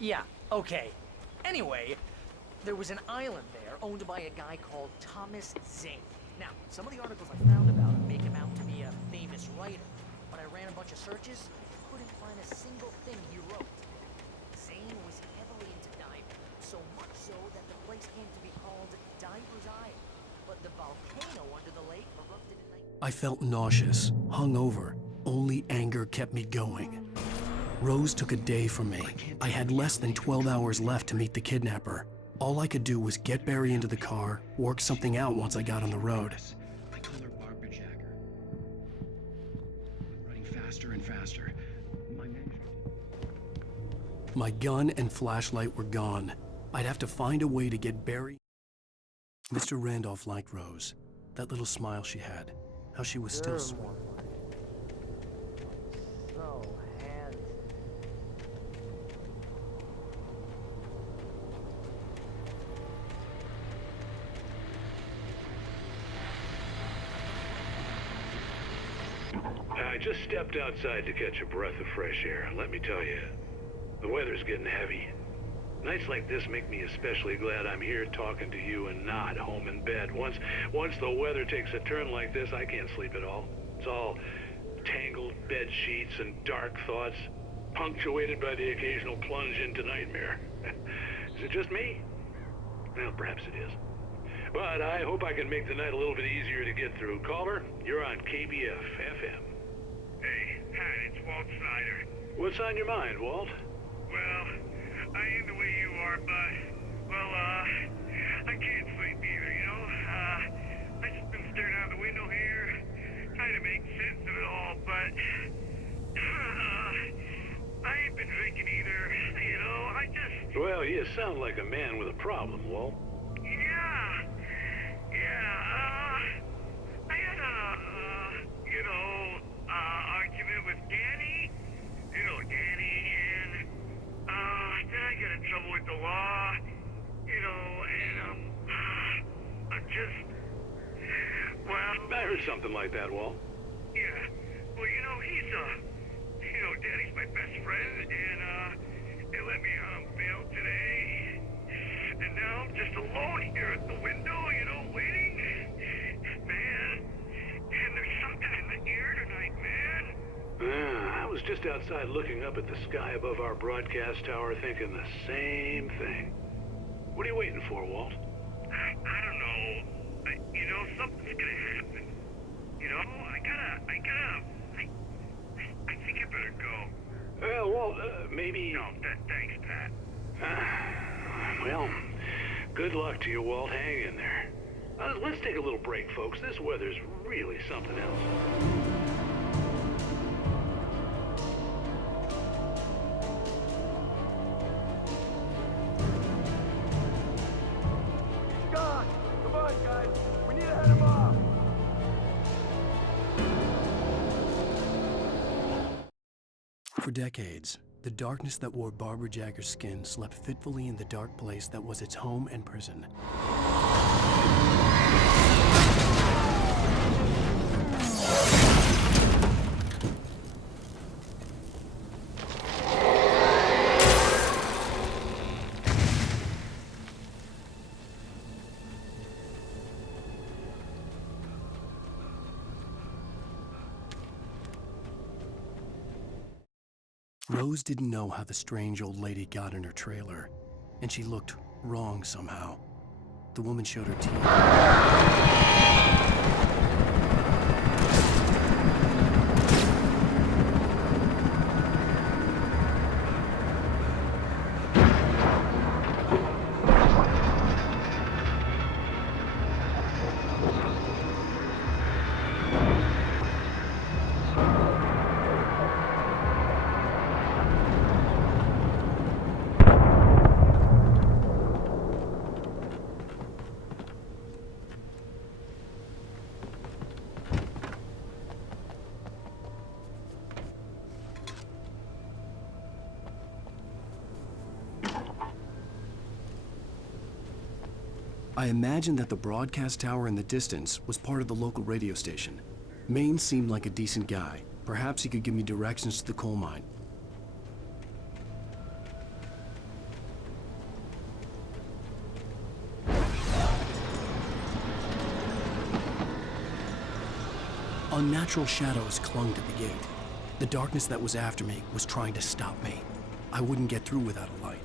Yeah, okay. Anyway, there was an island there owned by a guy called Thomas Zane. Now, some of the articles I found about him make him out to be a famous writer, but I ran a bunch of searches, couldn't find a single thing he wrote. Zane was heavily into diving, so much so that the place came to be called Diver's Isle. But the volcano under the lake erupted in I felt nauseous, hungover. Only anger kept me going. Rose took a day from me. I had less than 12 hours left to meet the kidnapper. All I could do was get Barry into the car, work something out once I got on the road. I told her Barbara Jagger. I'm running faster and faster. My gun and flashlight were gone. I'd have to find a way to get Barry. Mr. Randolph liked Rose. That little smile she had. How she was still sweet. so handsome. I just stepped outside to catch a breath of fresh air. Let me tell you, the weather's getting heavy. Nights like this make me especially glad I'm here talking to you and not home in bed. Once the weather takes a turn like this, I can't sleep at all. It's all tangled bed sheets and dark thoughts, punctuated by the occasional plunge into nightmare. Is it just me? Well, perhaps it is. But I hope I can make the night a little bit easier to get through. Caller, you're on KBF FM. Hey, Pat, it's Walt Snyder. What's on your mind, Walt? Well, I ain't the way you are, but, well, I can't sleep either, you know? I just been staring out the window here, trying to make sense of it all, but, I ain't been drinking either, you know? I just... Well, you sound like a man with a problem, Walt. I had argument with Danny, and, then I got in trouble with the law, and, I'm just, well... I heard something like that, Walt. Yeah, well, Danny's my best friend, and, they let me on bail today, and now I'm just alone here at the window, waiting. Man, and there's something in the air tonight, man. I was just outside looking up at the sky above our broadcast tower thinking the same thing. What are you waiting for, Walt? I don't know. Something's gonna happen. I think I better go. Well, Walt, maybe... No, thanks, Pat. Well, good luck to you, Walt. Hang in there. Let's take a little break, folks. This weather's really something else. Gone! Come on, guys! We need to head him off! For decades, the darkness that wore Barbara Jagger's skin slept fitfully in the dark place that was its home and prison. Rose didn't know how the strange old lady got in her trailer, and she looked wrong somehow. The woman showed her teeth. I imagined that the broadcast tower in the distance was part of the local radio station. Maine seemed like a decent guy. Perhaps he could give me directions to the coal mine. Unnatural shadows clung to the gate. The darkness that was after me was trying to stop me. I wouldn't get through without a light.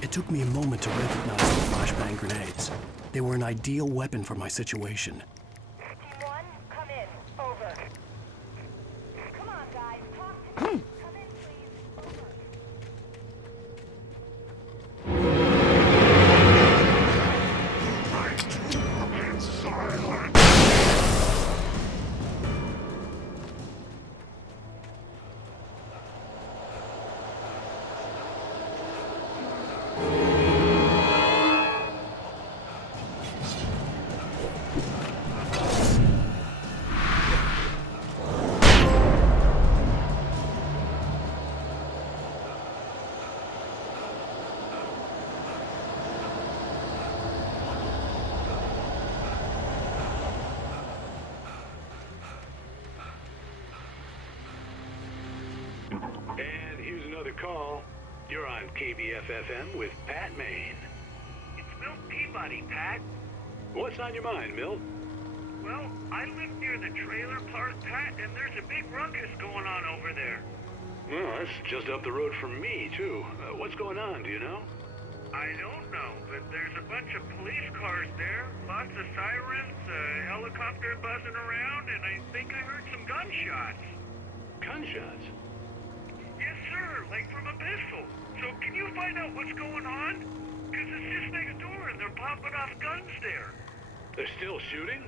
It took me a moment to recognize the flashbang grenades. They were an ideal weapon for my situation. Team 1, come in. Over. Come on, guys. Talk to me. Come in, please. Over. And here's another call. You're on KBFFM with Pat Maine. It's Milt Peabody, Pat. What's on your mind, Milt? Well, I live near the trailer park, Pat, and there's a big ruckus going on over there. Well, that's just up the road from me, too. What's going on, do you know? I don't know, but there's a bunch of police cars there, lots of sirens, a helicopter buzzing around, and I think I heard some gunshots. Gunshots? Yes, sir, like from a pistol. So can you find out what's going on? Because it's just next door and they're popping off guns there. They're still shooting?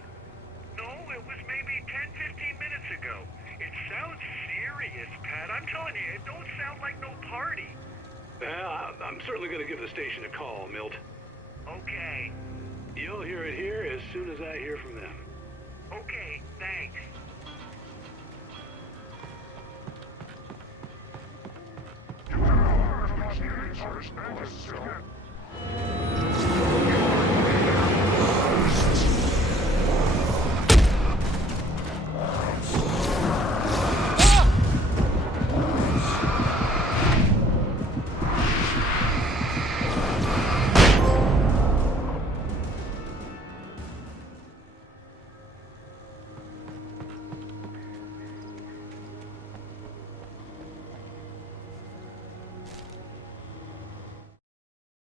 No, it was maybe 10, 15 minutes ago. It sounds serious, Pat. I'm telling you, it don't sound like no party. Well, I'm certainly going to give the station a call, Milt. Okay. You'll hear it here as soon as I hear from them. Okay, thanks.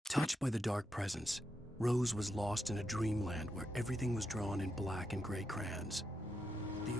Touched by the dark presence, Rose was lost in a dreamland where everything was drawn in black and gray crayons. The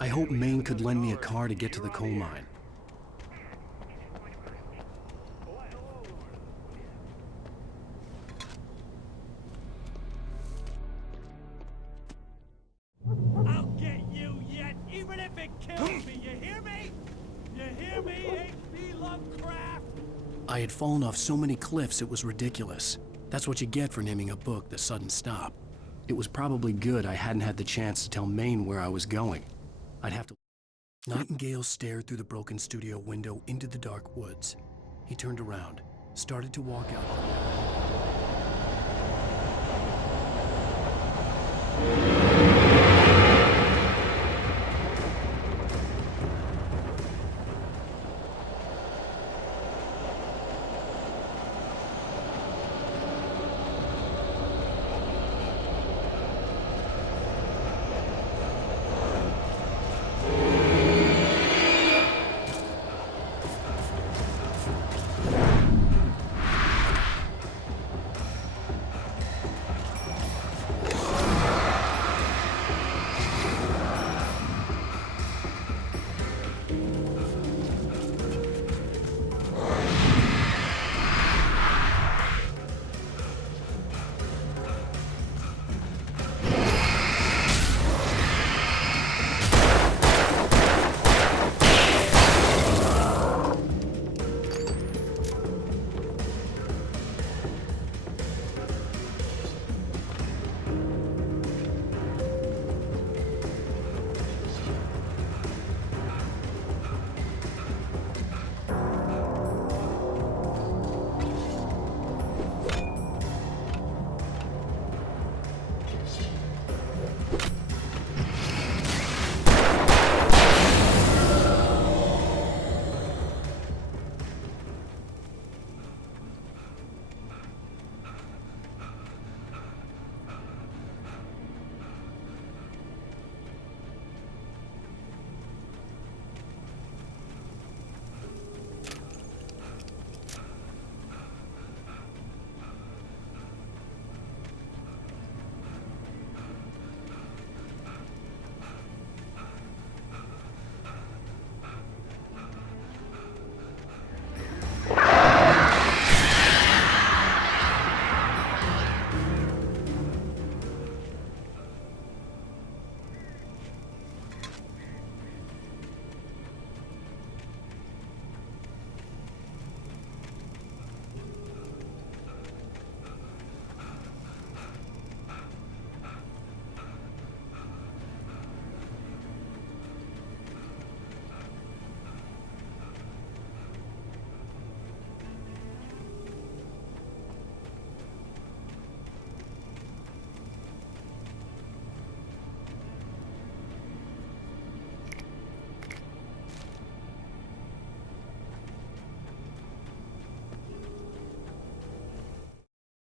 I hope Maine could lend me a car to get to the coal mine. I'll get you yet, even if it kills me. You hear me? You hear me, H.P. Lovecraft? I had fallen off so many cliffs it was ridiculous. That's what you get for naming a book The Sudden Stop. It was probably good I hadn't had the chance to tell Maine where I was going. I'd have to... Nightingale stared through the broken studio window into the dark woods. He turned around, started to walk out.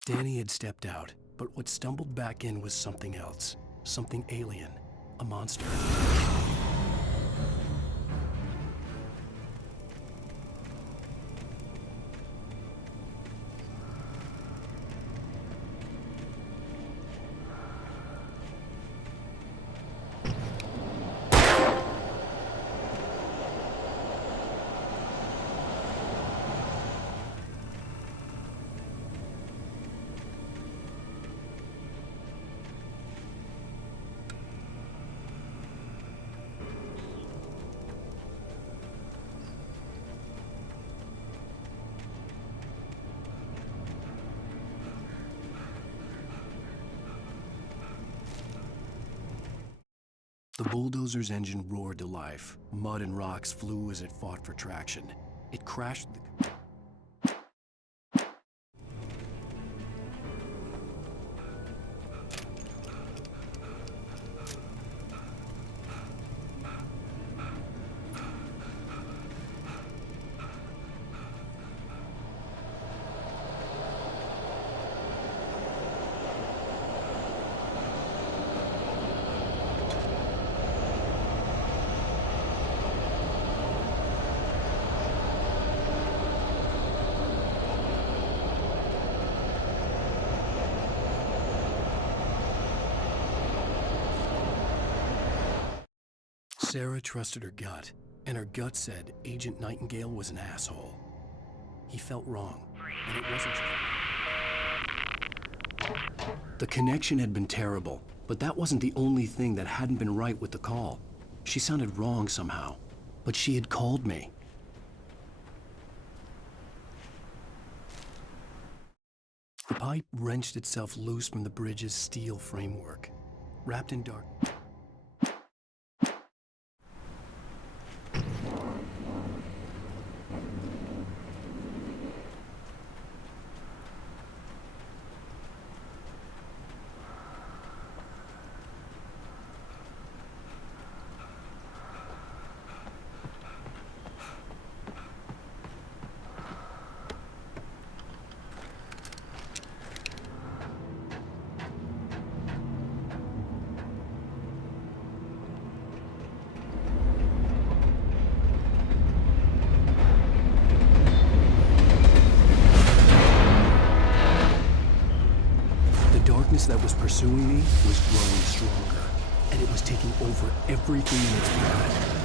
Danny had stepped out, but what stumbled back in was something else. Something alien. A monster. The bulldozer's engine roared to life. Mud and rocks flew as it fought for traction. It crashed the... Sarah trusted her gut, and her gut said Agent Nightingale was an asshole. He felt wrong, and it wasn't true. The connection had been terrible, but that wasn't the only thing that hadn't been right with the call. She sounded wrong somehow, but she had called me. The pipe wrenched itself loose from the bridge's steel framework, wrapped in dark. That was pursuing me was growing stronger, and it was taking over everything in its path.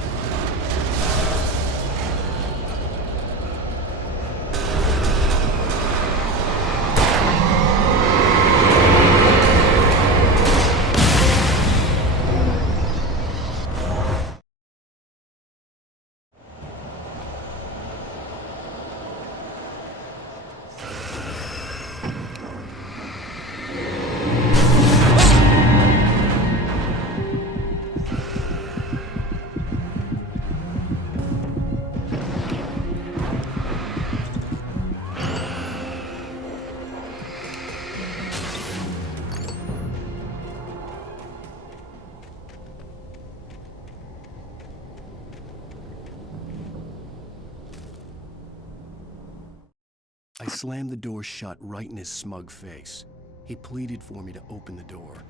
I slammed the door shut right in his smug face. He pleaded for me to open the door.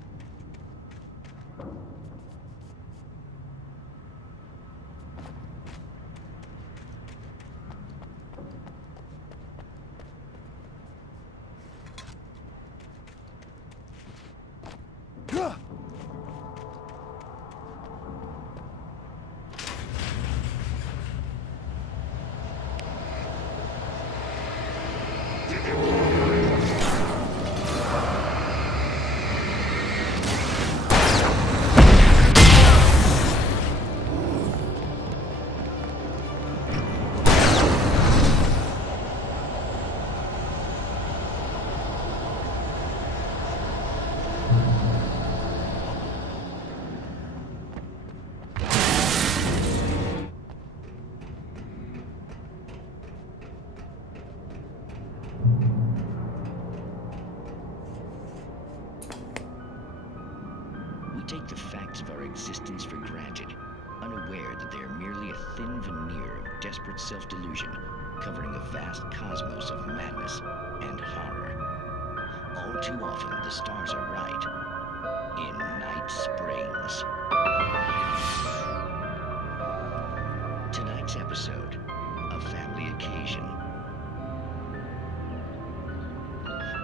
take the facts of our existence for granted, unaware that they are merely a thin veneer of desperate self-delusion, covering a vast cosmos of madness and horror. all too often the stars are right. In Night Springs. Tonight's episode, a family occasion.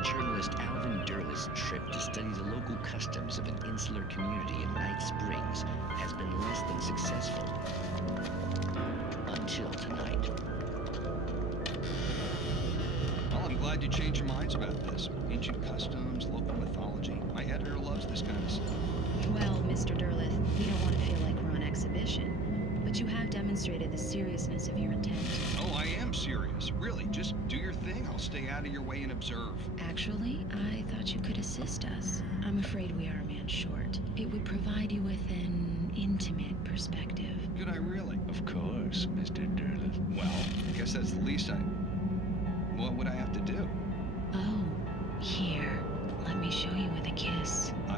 Journalist Alvin Derle's trip to study the local customs of an insular community in Night Springs has been less than successful. Until tonight. Well, I'm glad you changed your minds about this. Ancient customs, local mythology. My editor loves this kind of stuff. Well, Mr. Derleth, we don't want to feel like we're on exhibition, but you have demonstrated the seriousness of your intent. Oh, I am serious. Really, just do your thing. I'll stay out of your way and observe. Actually, I thought you could assist us. I'm afraid we are a man short. It would provide you with an intimate perspective. Could I really? Of course, Mr. Derleth. Well, I guess that's the least I... What would I have to do? Oh, here. Let me show you with a kiss. What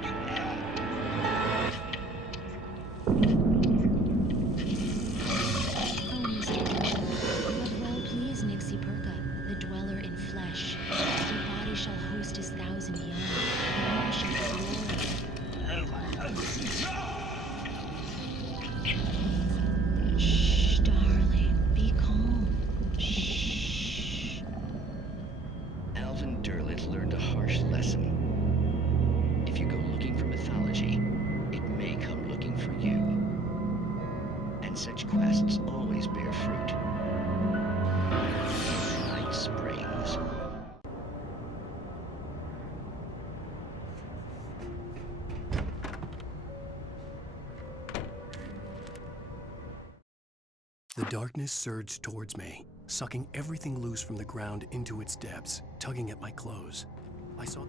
did you... Oh, Mr. Derleth, well, please, Nixie Perka, the dweller in flesh. Your body shall host his 1,000 young, and all shall be glory. Shh, darling, be calm. Shh. Alvin Derleth learned a harsh lesson. If you go looking for mythology, it may come looking for you. And such quests always bear fruit. Night Springs. The darkness surged towards me, sucking everything loose from the ground into its depths, tugging at my clothes. I saw...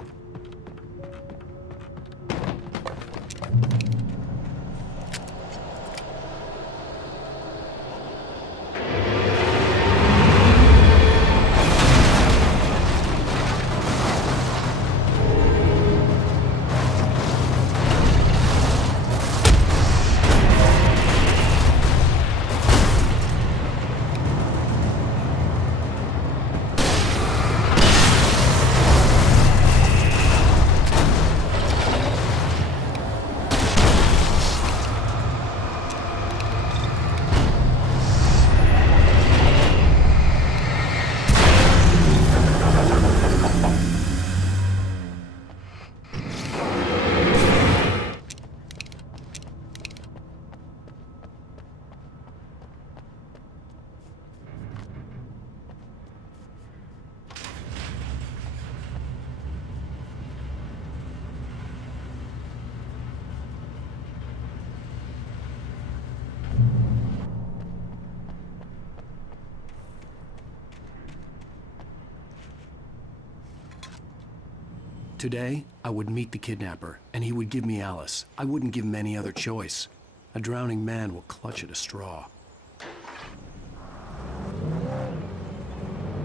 Today, I would meet the kidnapper, and he would give me Alice. I wouldn't give him any other choice. A drowning man will clutch at a straw.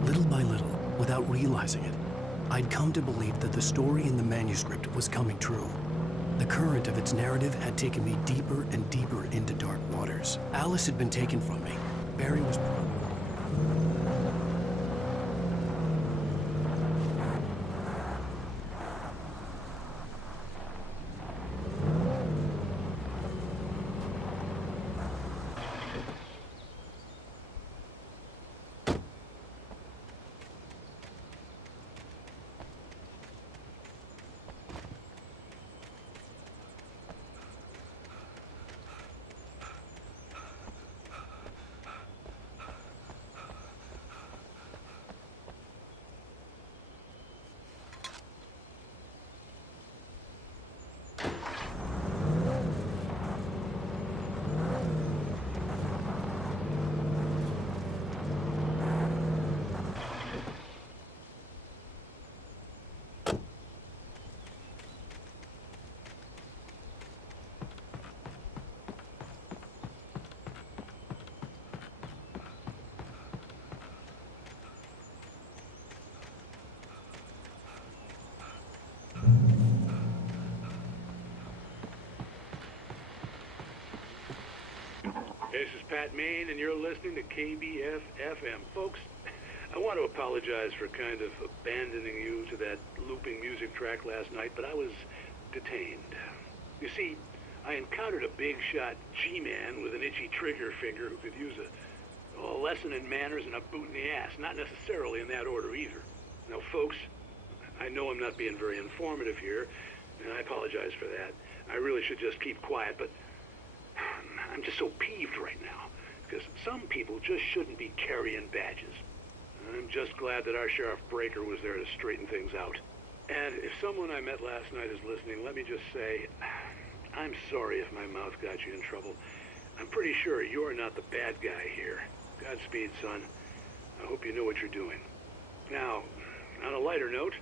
Little by little, without realizing it, I'd come to believe that the story in the manuscript was coming true. The current of its narrative had taken me deeper and deeper into dark waters. Alice had been taken from me. Barry was... This is Pat Main, and you're listening to KBF FM. Folks, I want to apologize for kind of abandoning you to that looping music track last night, but I was detained. You see, I encountered a big-shot G-man with an itchy trigger finger who could use a lesson in manners and a boot in the ass, not necessarily in that order either. Now, folks, I know I'm not being very informative here, and I apologize for that. I really should just keep quiet, but I'm just so peeved right now, because some people just shouldn't be carrying badges. I'm just glad that our Sheriff Breaker was there to straighten things out. And if someone I met last night is listening, let me just say, I'm sorry if my mouth got you in trouble. I'm pretty sure you're not the bad guy here. Godspeed, son. I hope you know what you're doing. Now, on a lighter note,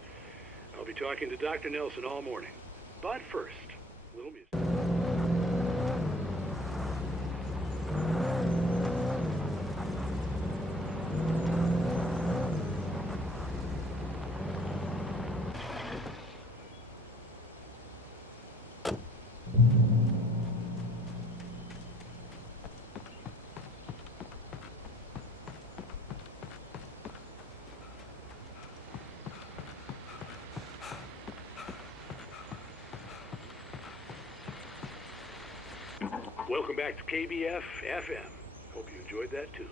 I'll be talking to Dr. Nelson all morning. But first, a little music. Welcome back to KBF FM. Hope you enjoyed that tune.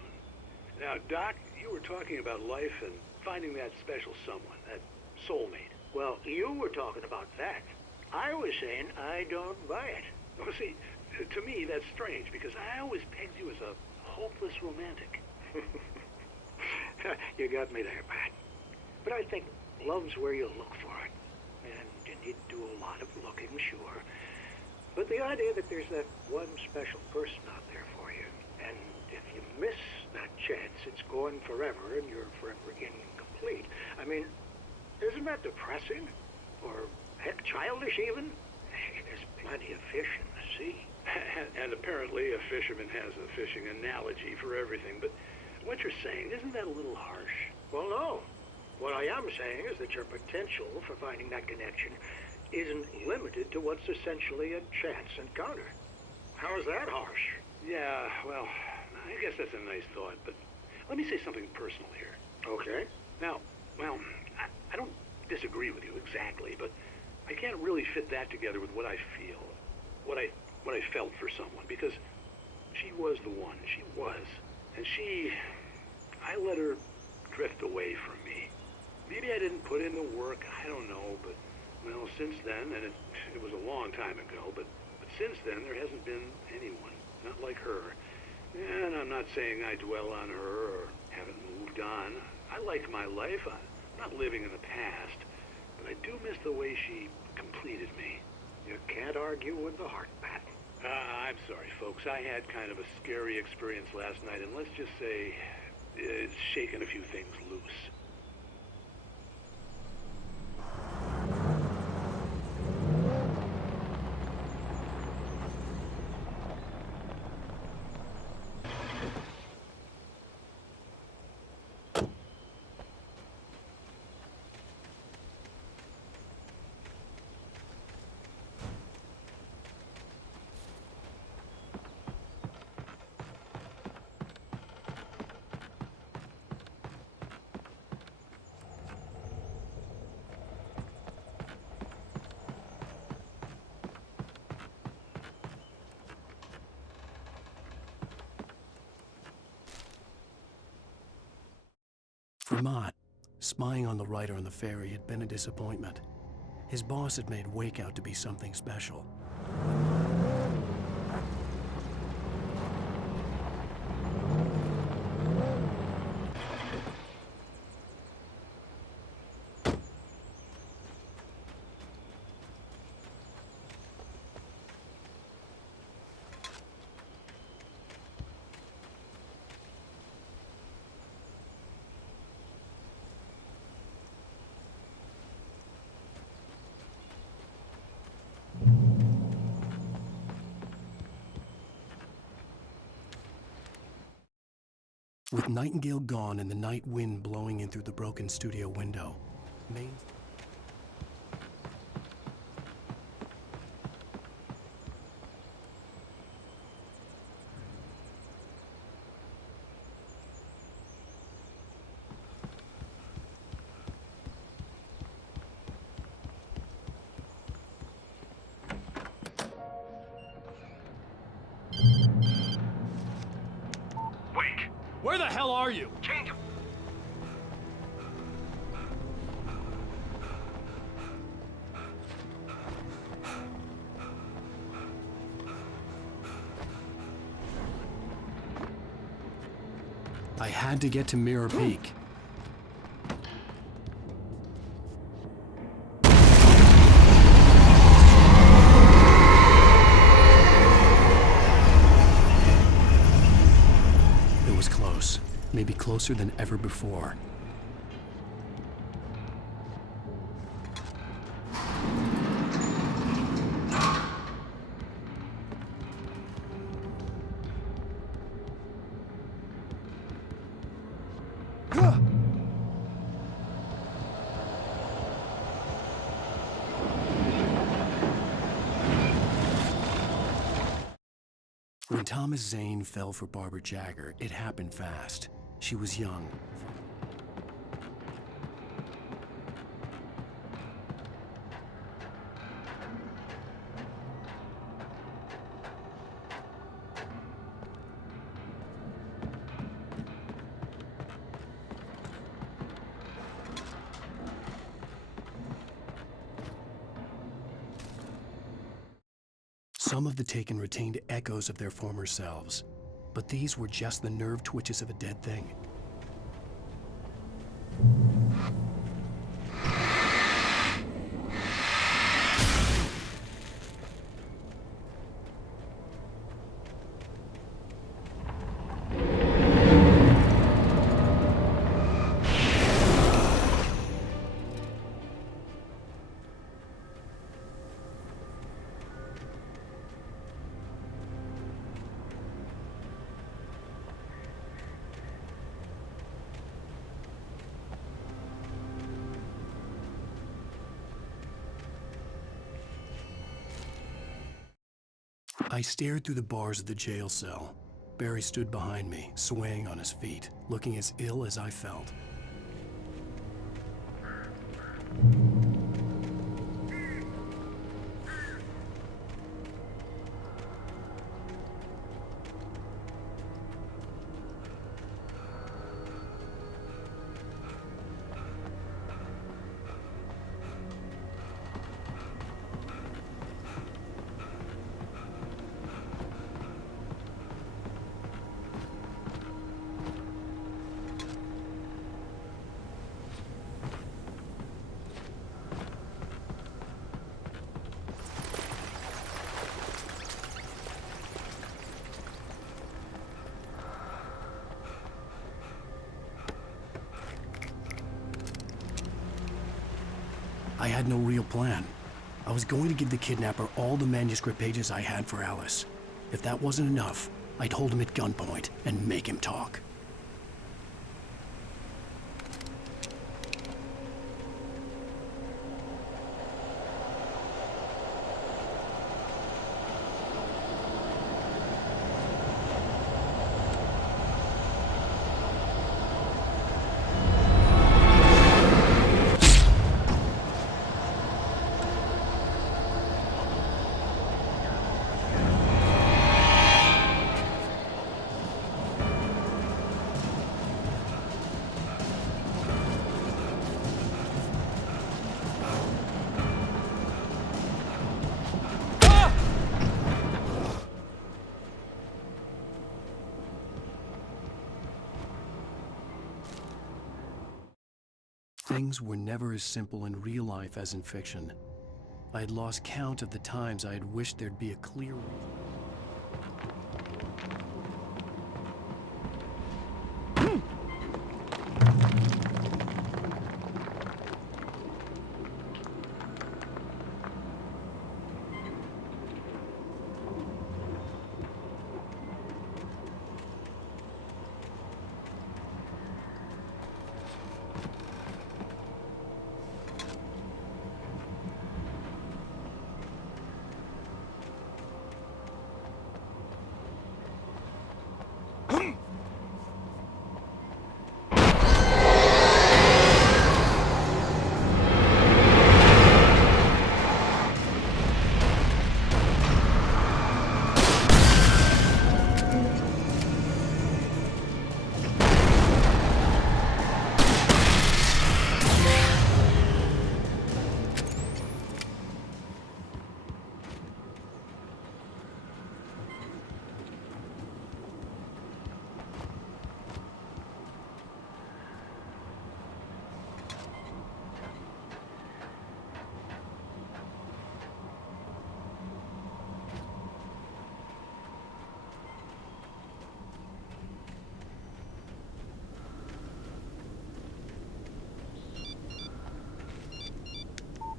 Now, Doc, you were talking about life and finding that special someone, that soulmate. Well, you were talking about that. I was saying I don't buy it. Well, see, to me, that's strange, because I always pegged you as a hopeless romantic. You got me there, Pat. But I think love's where you look for it. And you need to do a lot of looking, sure. But the idea that there's that one special person out there for you, and if you miss that chance, it's gone forever, and you're forever incomplete. I mean, isn't that depressing? Or, heck, childish even? There's plenty of fish in the sea. And apparently a fisherman has a fishing analogy for everything, but what you're saying, isn't that a little harsh? Well, no. What I am saying is that your potential for finding that connection isn't limited to what's essentially a chance encounter. How is that harsh? Yeah, well, I guess that's a nice thought, but let me say something personal here. Okay. Now, well, I don't disagree with you exactly, but I can't really fit that together with what I feel, what I felt for someone, because she was the one. She was. And I let her drift away from me. Maybe I didn't put in the work, I don't know, but well, since then, and it was a long time ago, but since then there hasn't been anyone, not like her. And I'm not saying I dwell on her or haven't moved on. I like my life. I'm not living in the past, but I do miss the way she completed me. You can't argue with the heart, Pat. I'm sorry, folks. I had kind of a scary experience last night, and let's just say it's shaken a few things loose. For Mott, spying on the writer on the ferry had been a disappointment. His boss had made Wake out to be something special. With Nightingale gone and the night wind blowing in through the broken studio window, Main... Where the hell are you? Change him. I had to get to Mirror Peak. It was close, maybe closer than ever before. When Thomas Zane fell for Barbara Jagger, it happened fast. She was young. Some of the Taken retained echoes of their former selves, but these were just the nerve twitches of a dead thing. I stared through the bars of the jail cell. Barry stood behind me, swaying on his feet, looking as ill as I felt. I had no real plan. I was going to give the kidnapper all the manuscript pages I had for Alice. If that wasn't enough, I'd hold him at gunpoint and make him talk. Things were never as simple in real life as in fiction. I had lost count of the times I had wished there'd be a clear reason.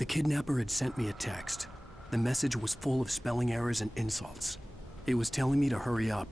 The kidnapper had sent me a text. The message was full of spelling errors and insults. It was telling me to hurry up.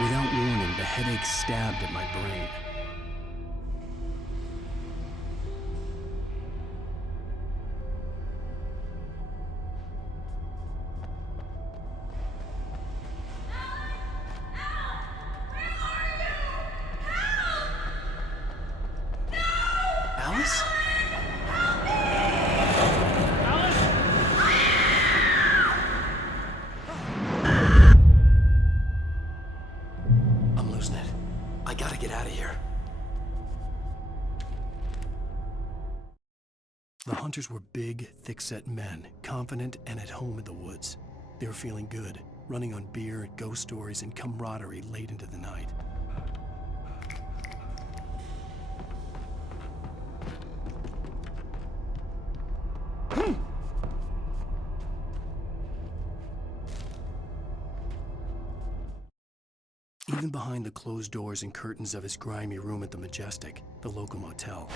Without warning, the headache stabbed at my brain. Alice? I'm losing it. I gotta get out of here. The hunters were big, thick-set men, confident and at home in the woods. They were feeling good, running on beer, ghost stories, and camaraderie late into the night. Even behind the closed doors and curtains of his grimy room at the Majestic, the local motel.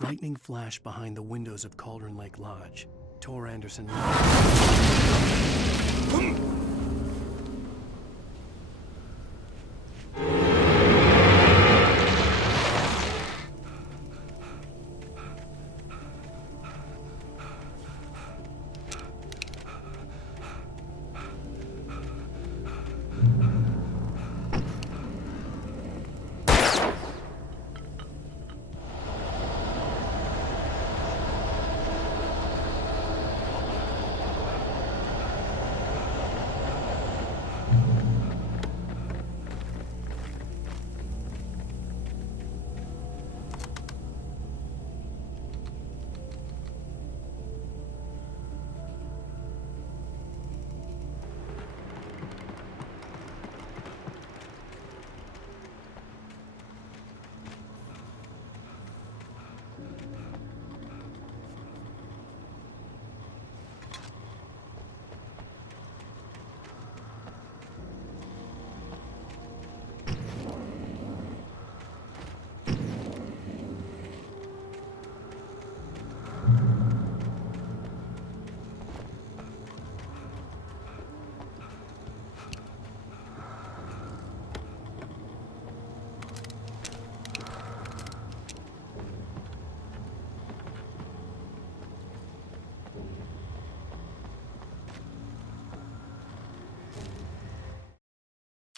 Lightning flashed behind the windows of Cauldron Lake Lodge. Tor Anderson.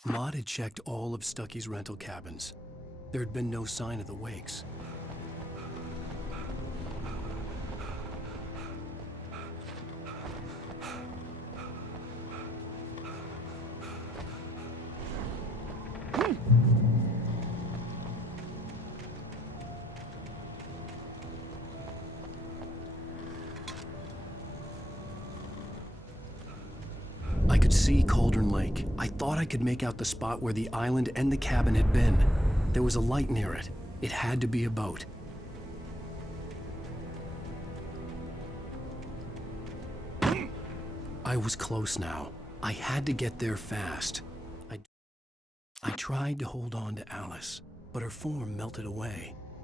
Maud had checked all of Stucky's rental cabins. There had been no sign of the wakes. see Cauldron Lake. I thought I could make out the spot where the island and the cabin had been. There was a light near it. It had to be a boat. I was close now. I had to get there fast. I tried to hold on to Alice, but her form melted away.